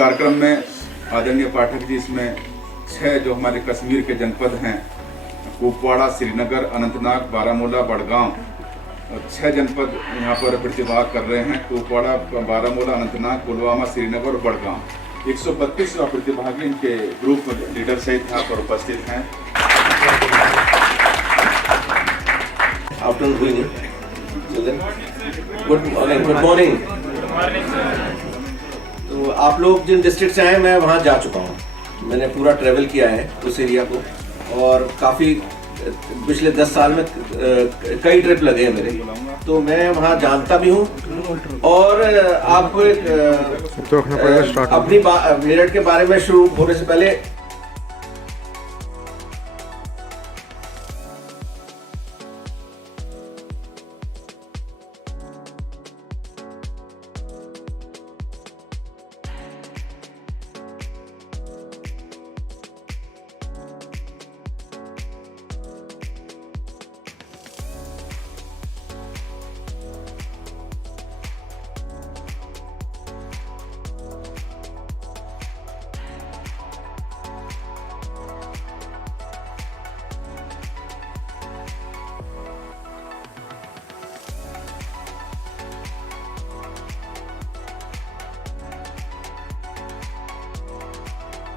कार्यक्रम में आदरणीय पाठक जी इसमें 6 जो हमारे कश्मीर के जनपद हैं, कुपवाड़ा, श्रीनगर, अनंतनाग, बारामूला, बड़गांव, 6 जनपद यहाँ पर प्रतिभाग कर रहे हैं। कुपवाड़ा, बारामूला, अनंतनाग, पुलवामा, श्रीनगर और बड़गांव 132 प्रतिभागी इनके ग्रुप लीडर सहित यहाँ पर उपस्थित हैं। Good morning. तो आप लोग जिन डिस्ट्रिक्ट से आए, मैं वहाँ जा चुका हूँ। मैंने पूरा ट्रैवल किया है उस एरिया को, और काफ़ी पिछले 10 साल में कई ट्रिप लगे हैं मेरे, तो मैं वहाँ जानता भी हूँ। और आपको अपनी मेरठ के बारे में शुरू होने से पहले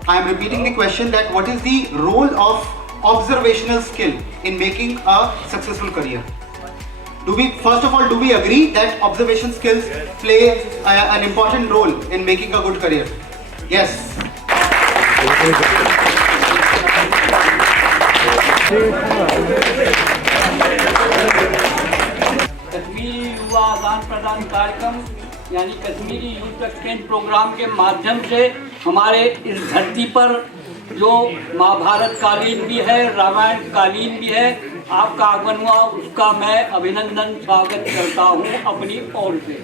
I am repeating the question that what is the role of observational skill in making a successful career? Do we, first of all, do we agree that observation skills play an important role in making a good career? Yes. Kashmiri युवा आदान प्रदान कार्यक्रम यानी Kashmiri youth exchange programme के माध्यम से हमारे इस धरती पर जो महाभारत कालीन भी है, रामायण कालीन भी है, आपका आगमन हुआ, उसका मैं अभिनंदन स्वागत करता हूँ अपनी ओर से।